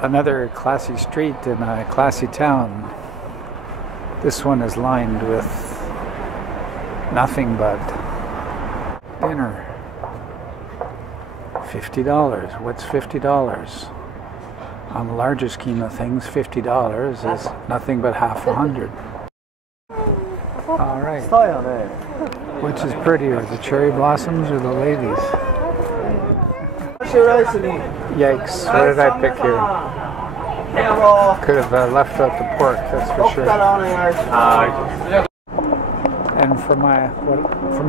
Another classy street in a classy town. This one is lined with nothing but dinner. $50. What's $50? On the larger scheme of things, $50 is nothing but half $100. All right. Which is prettier, the cherry blossoms or the ladies? Yikes, what did I pick here? Could have left out the pork, that's for sure. And from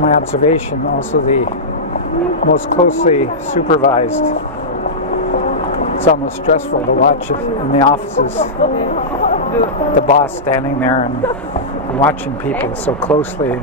my observation, also the most closely supervised. It's almost stressful to watch in the offices. The boss standing there and watching people so closely.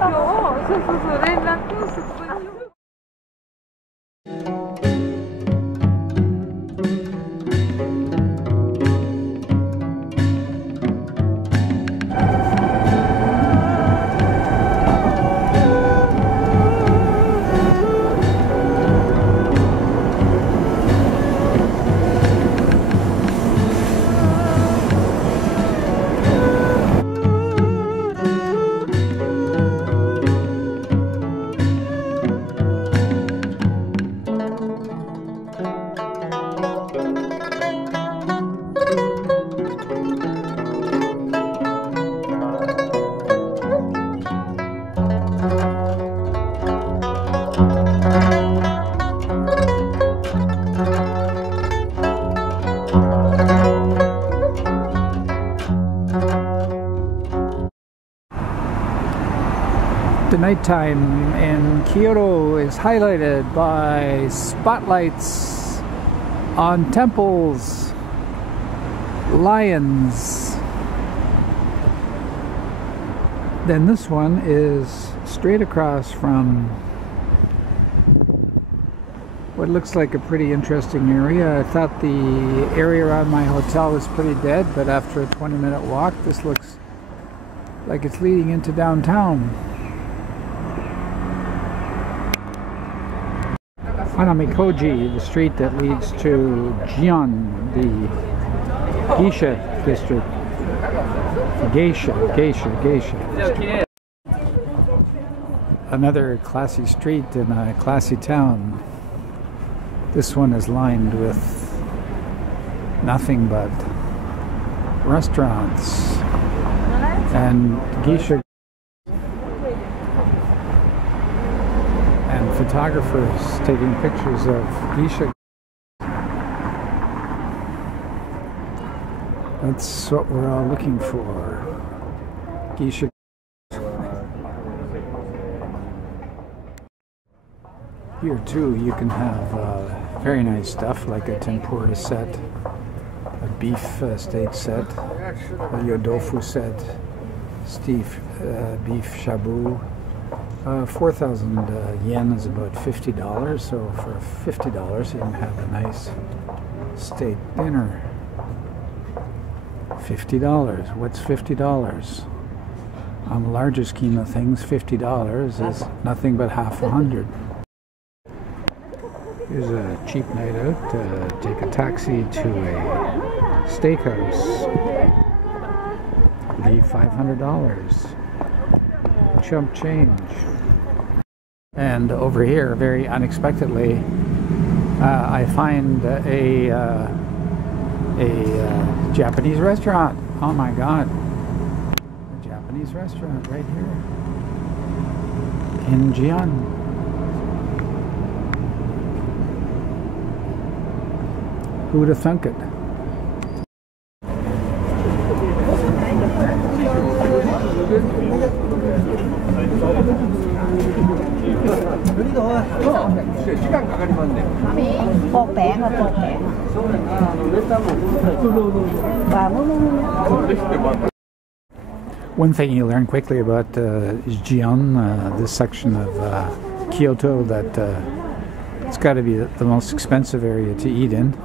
The nighttime in Kyoto is highlighted by spotlights on temples, lions. Then this one is straight across from what looks like a pretty interesting area. I thought the area around my hotel was pretty dead, but after a 20-minute walk, this looks like it's leading into downtown. Hanamikoji, the street that leads to GION, the Geisha District. Geisha. Another classy street in a classy town. This one is lined with nothing but restaurants and geisha and photographers taking pictures of geisha. That's what we're all looking for. Geisha. Here too you can have very nice stuff like a tempura set, a beef steak set, a yodofu set, beef shabu. 4,000 yen is about $50, so for $50 you can have a nice steak dinner. $50. What's $50? On the larger scheme of things, $50 is nothing but half $100. Here's a cheap night out. Take a taxi to a steakhouse. Leave $500. Chump change. And over here, very unexpectedly, I find a Japanese restaurant. Oh my God. A Japanese restaurant right here in GION. Who would have thunk it? One thing you learn quickly about is GION, this section of Kyoto, that it's got to be the most expensive area to eat in.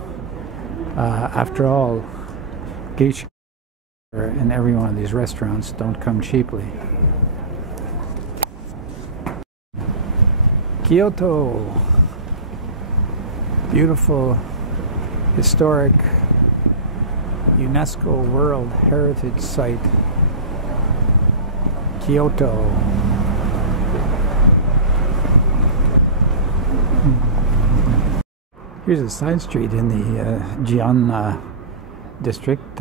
After all, geisha in every one of these restaurants don't come cheaply. Kyoto, beautiful historic UNESCO World Heritage Site, Kyoto. Here's a side street in the GION District.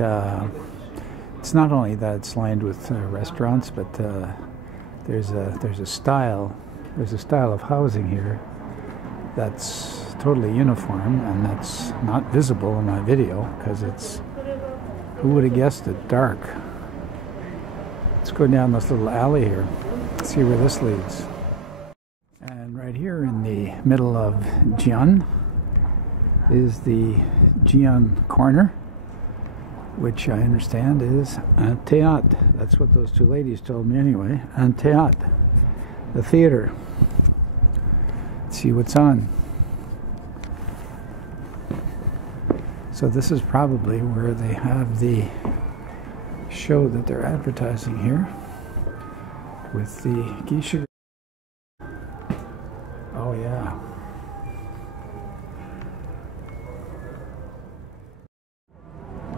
It's not only that it's lined with restaurants, but there's a style of housing here that's totally uniform, and that's not visible in my video because it's, who would have guessed it, dark. Let's go down this little alley here, see where this leads. And right here in the middle of GION is the GION Corner, which I understand is un théâtre. That's what those two ladies told me anyway. Un théâtre, the theater. Let's see what's on. So this is probably where they have the show that they're advertising here with the Geisha. Oh yeah.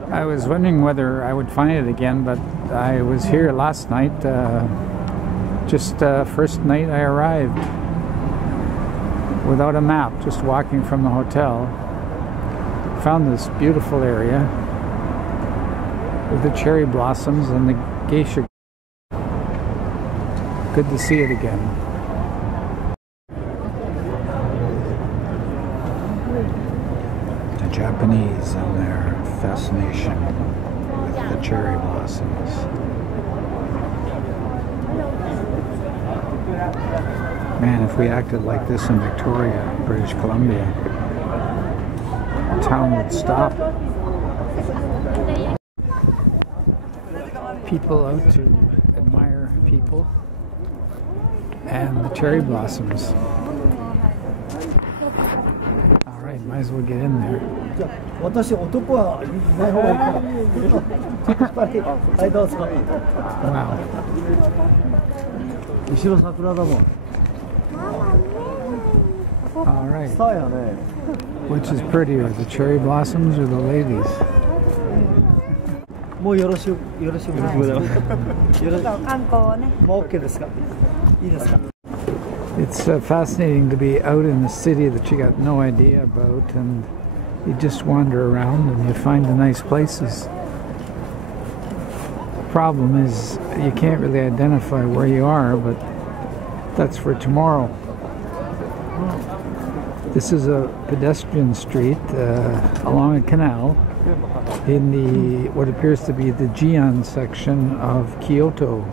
I was wondering whether I would find it again, but I was here last night, first night I arrived, without a map, just walking from the hotel. Found this beautiful area with the cherry blossoms and the geisha. Good to see it again. The Japanese and their fascination with the cherry blossoms. Man, if we acted like this in Victoria, British Columbia, town would stop. People out to admire people and the cherry blossoms. Alright, might as well get in there. Wow. Alright. Which is prettier, the cherry blossoms or the ladies? It's fascinating to be out in the city that you got no idea about, and you just wander around and you find the nice places. The problem is you can't really identify where you are, but that's for tomorrow. This is a pedestrian street along a canal in the what appears to be the GION section of Kyoto.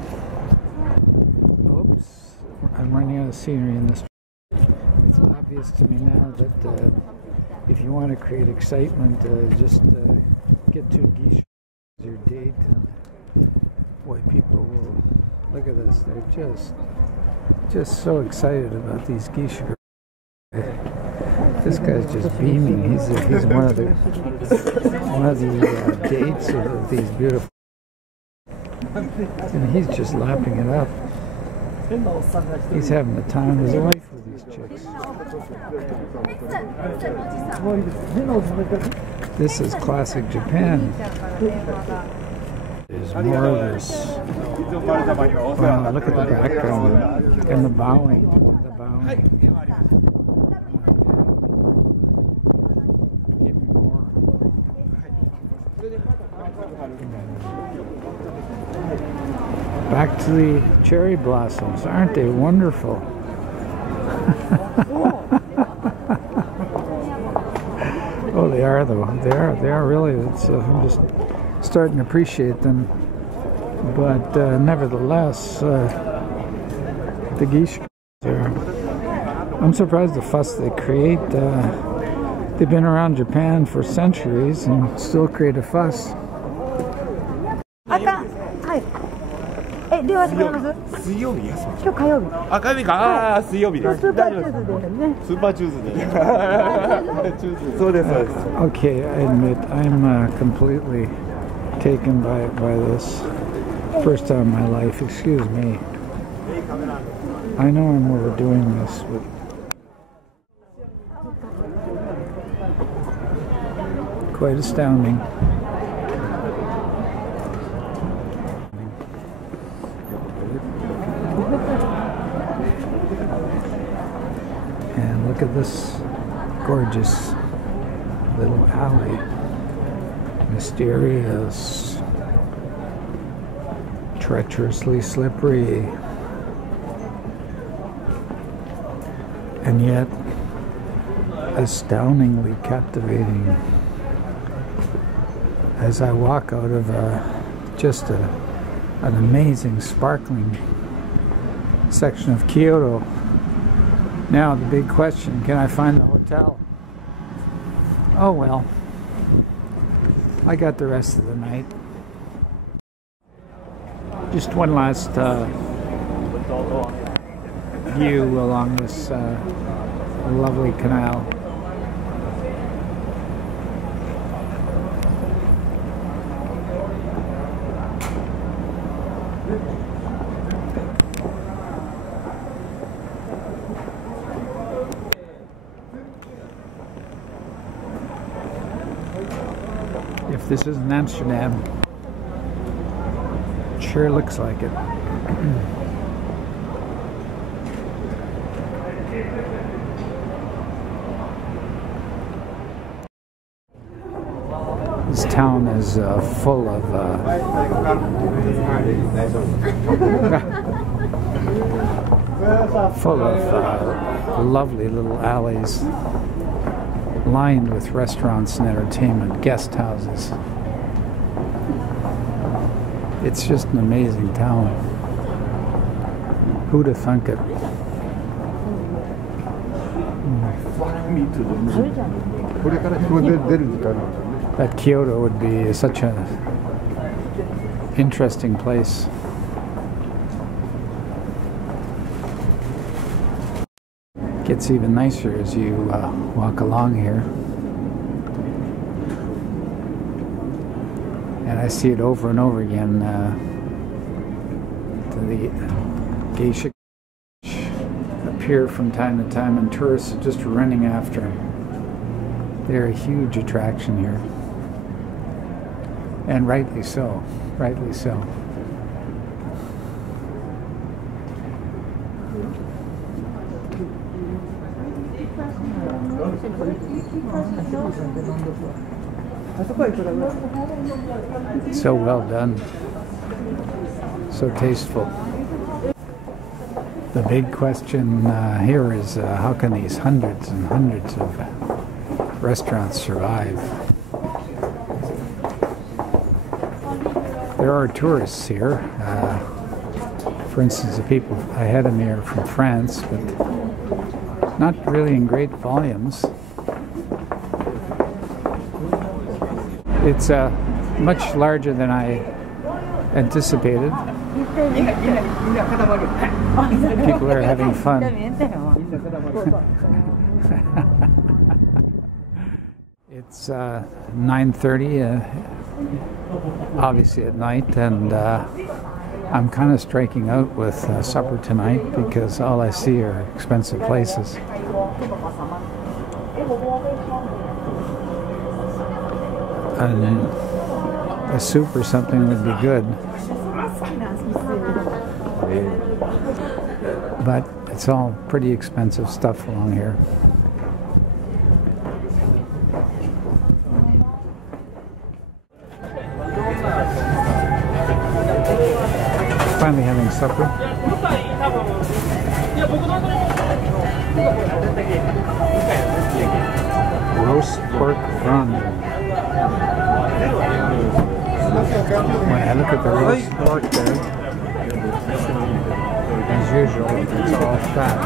Oops, I'm running out of scenery in this. It's obvious to me now that if you want to create excitement, just get two geisha as your date, and boy, people will look at this. They're just so excited about these geisha. This guy's just beaming. He's one of the dates of these beautiful, and he's just lapping it up. He's having the time of his life with these chicks. This is classic Japan. There's more of this. Wow, look at the background and the bowing. The bowing. Back to the cherry blossoms. Aren't they wonderful? Oh, they are though. They are really. I'm just starting to appreciate them. But nevertheless, the geisha are. I'm surprised the fuss they create. They've been around Japan for centuries and still create a fuss. Okay, I admit I'm completely taken by this. First time in my life, excuse me. I know I'm overdoing this, but Quite astounding. And look at this gorgeous little alley. Mysterious, treacherously slippery, and yet astoundingly captivating. As I walk out of just an amazing, sparkling section of Kyoto. Now the big question, can I find the hotel? Oh well, I got the rest of the night. Just one last view along this lovely canal. If this isn't Amsterdam, it sure looks like it. This town is full of lovely little alleys lined with restaurants and entertainment, guest houses. It's just an amazing town. Who'd have thunk it? That Kyoto would be such an interesting place. Gets even nicer as you walk along here. And I see it over and over again. The Geisha appear from time to time, and tourists are just running after them. They're a huge attraction here. And rightly so. Rightly so. So well done. So tasteful. The big question here is how can these hundreds and hundreds of restaurants survive? There are tourists here. For instance, the people ahead of me are from France, but not really in great volumes. It's much larger than I anticipated. People are having fun. It's 9:30, obviously at night, and I'm kind of striking out with supper tonight because all I see are expensive places. And a soup or something would be good. But it's all pretty expensive stuff along here. Finally having supper. Roast pork run. When I look at the roast pork there, as usual, it's all fat.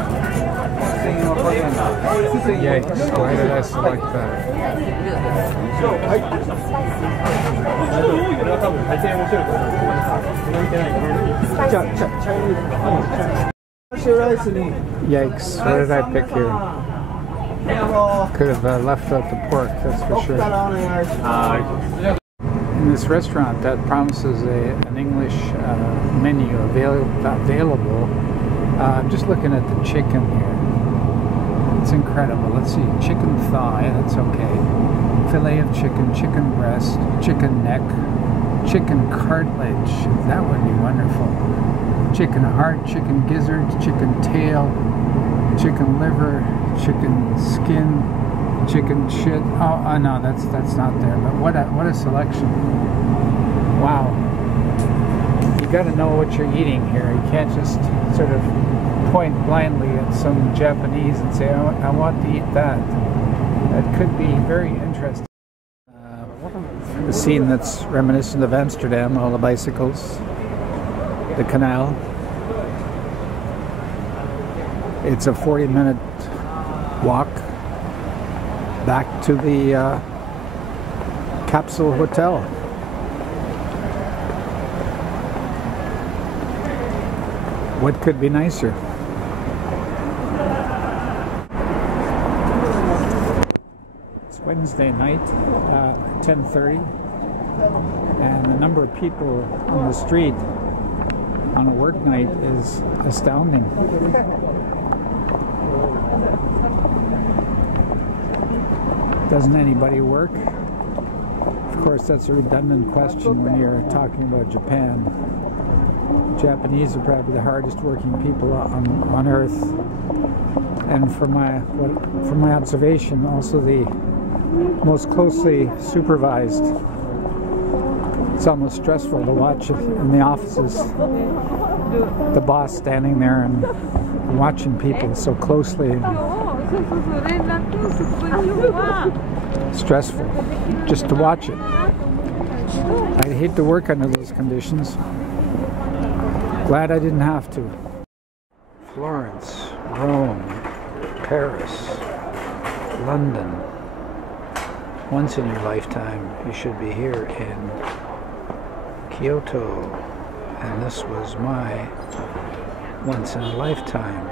Yikes, why did I select that? Yikes, what did I pick here? Could have left out the pork, that's for sure. In this restaurant that promises an English menu available, I'm just looking at the chicken here. It's incredible. Let's see, chicken thigh, that's okay. Fillet of chicken, chicken breast, chicken neck, chicken cartilage. That would be wonderful. Chicken heart, chicken gizzards, chicken tail, chicken liver, chicken skin, chicken shit. Oh, no, that's not there. But what a selection! Wow. You got to know what you're eating here. You can't just sort of point blindly at some Japanese and say, I want to eat that. That could be very interesting. A scene that's reminiscent of Amsterdam, all the bicycles, the canal. It's a 40-minute walk back to the capsule hotel. What could be nicer? It's Wednesday night, 10:30, and the number of people on the street on a work night is astounding. Doesn't anybody work? Of course, that's a redundant question when you're talking about Japan. Japanese are probably the hardest working people on earth, and from my observation, also the most closely supervised. It's almost stressful to watch it in the offices. The boss standing there and watching people so closely. Stressful just to watch it. I'd hate to work under those conditions. Glad I didn't have to. Florence, Rome, Paris, London. Once in your lifetime, you should be here in Kyoto. And this was my once in a lifetime.